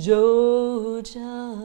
Georgia.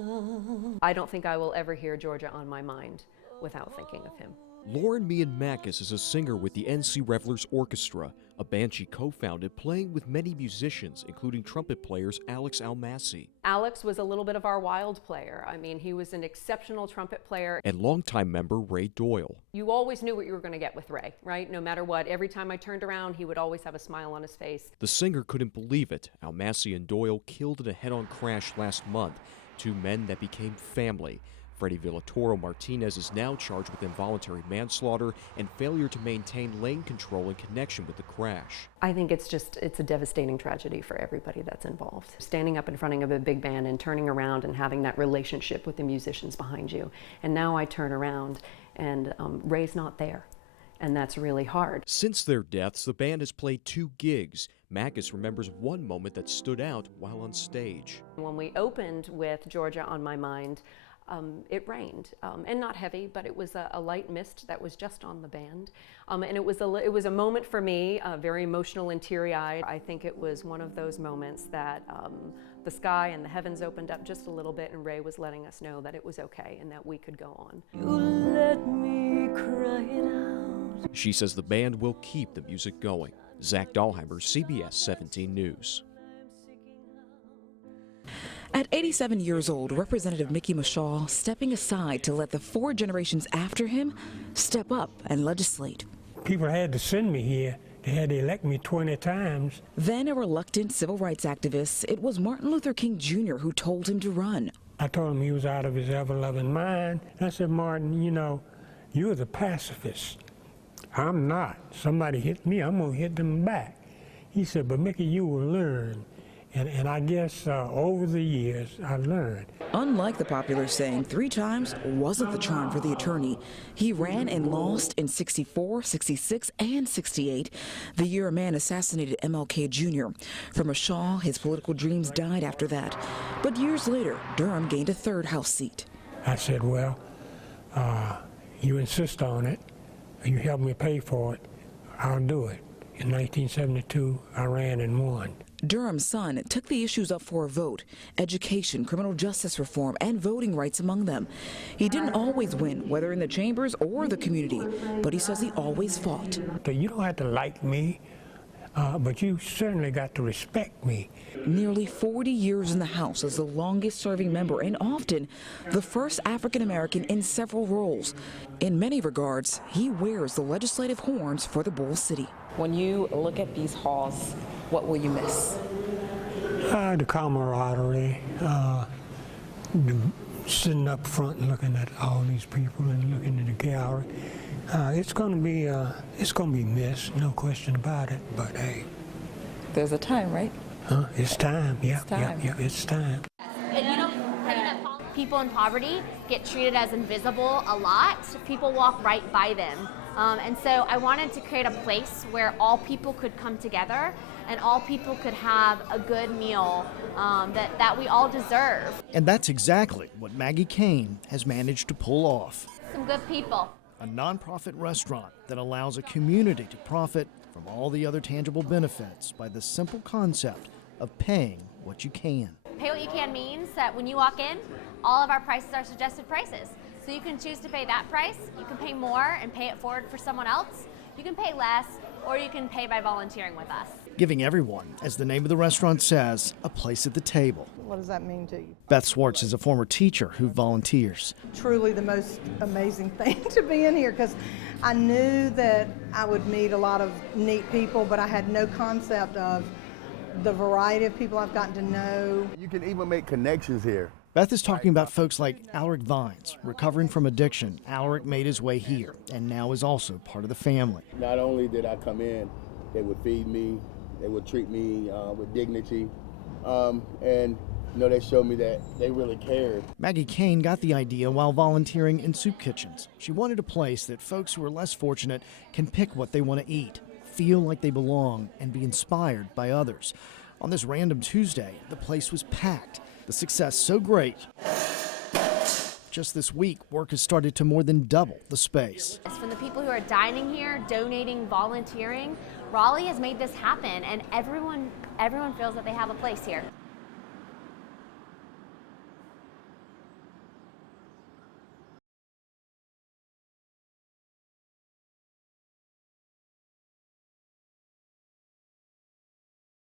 I don't think I will ever hear Georgia on My Mind without thinking of him. Lauren Meehan Mackes is a singer with the NC Revelers Orchestra, a band she co-founded playing with many musicians, including trumpet players Alex Almasi. Alex was a little bit of our wild player. I mean, he was an exceptional trumpet player. And longtime member Ray Doyle. You always knew what you were going to get with Ray, right? No matter what. Every time I turned around, he would always have a smile on his face. The singer couldn't believe it. Almasi and Doyle killed in a head-on crash last month. Two men that became family. Freddie Villatoro Martinez is now charged with involuntary manslaughter and failure to maintain lane control in connection with the crash. I think it's a devastating tragedy for everybody that's involved. Standing up in front of a big band and turning around and having that relationship with the musicians behind you. And now I turn around and Ray's not there. And that's really hard. Since their deaths, the band has played 2 gigs. Mackes remembers one moment that stood out while on stage. When we opened with Georgia on My Mind, it rained, and not heavy, but it was a light mist that was just on the band. And it was a moment for me, very emotional and teary-eyed. I think it was one of those moments that the sky and the heavens opened up just a little bit, and Ray was letting us know that it was okay and that we could go on. You let me cry it out. She says the band will keep the music going. Zach Dahlheimer, CBS 17 News. At 87 years old, Representative Mickey Mashal stepping aside to let the 4 generations after him step up and legislate. People had to send me here. They had to elect me 20 times. Then a reluctant civil rights activist, it was Martin Luther King Jr. who told him to run. I told him he was out of his ever-loving mind. I said, Martin, you know, you're the pacifist. I'm not. Somebody hit me, I'm going to hit them back. He said, but Mickey, you will learn. And I guess over the years, I learned. Unlike the popular saying, 3 times wasn't the charm for the attorney. He ran and lost in 64, 66, and 68, the year a man assassinated MLK Jr. For Mashal, his political dreams died after that. But years later, Durham gained a 3rd House seat. I said, well, you insist on it, you help me pay for it, I'll do it. In 1972, I ran and won. Durham's son took the issues up for a vote: education, criminal justice reform, and voting rights among them. He didn't always win, whether in the chambers or the community, but he says he always fought. You don't have to like me, but you certainly got to respect me. Nearly 40 years in the House as the longest-serving member and often the first African-American in several roles. In many regards, he wears the legislative horns for the Bull City. When you look at these halls, what will you miss? The camaraderie, sitting up front and looking at all these people and looking in the gallery. It's going to be missed, no question about it. But hey, there's a time, right? It's time. Yeah, it's time. And you know, people in poverty get treated as invisible a lot. People walk right by them. And so I wanted to create a place where all people could come together and all people could have a good meal that we all deserve. And that's exactly what Maggie Kane has managed to pull off. Some good people. A nonprofit restaurant that allows a community to profit from all the other tangible benefits by the simple concept of paying what you can. Pay what you can means that when you walk in, all of our prices are suggested prices. So you can choose to pay that price, you can pay more and pay it forward for someone else, you can pay less, or you can pay by volunteering with us. Giving everyone, as the name of the restaurant says, a place at the table. What does that mean to you? Beth Swartz is a former teacher who volunteers. Truly the most amazing thing to be in here, because I knew that I would meet a lot of neat people, but I had no concept of the variety of people I've gotten to know. You can even make connections here. Beth is talking about folks like Alaric Vines. Recovering from addiction, Alaric made his way here and now is also part of the family. Not only did I come in, they would feed me, they would treat me with dignity, and they showed me that they really cared. Maggie Kane got the idea while volunteering in soup kitchens. She wanted a place that folks who are less fortunate can pick what they want to eat, feel like they belong, and be inspired by others. On this random Tuesday, the place was packed. The success so great. Just this week, work has started to more than double the space. From the people who are dining here, donating, volunteering, Raleigh has made this happen, and everyone feels that they have a place here.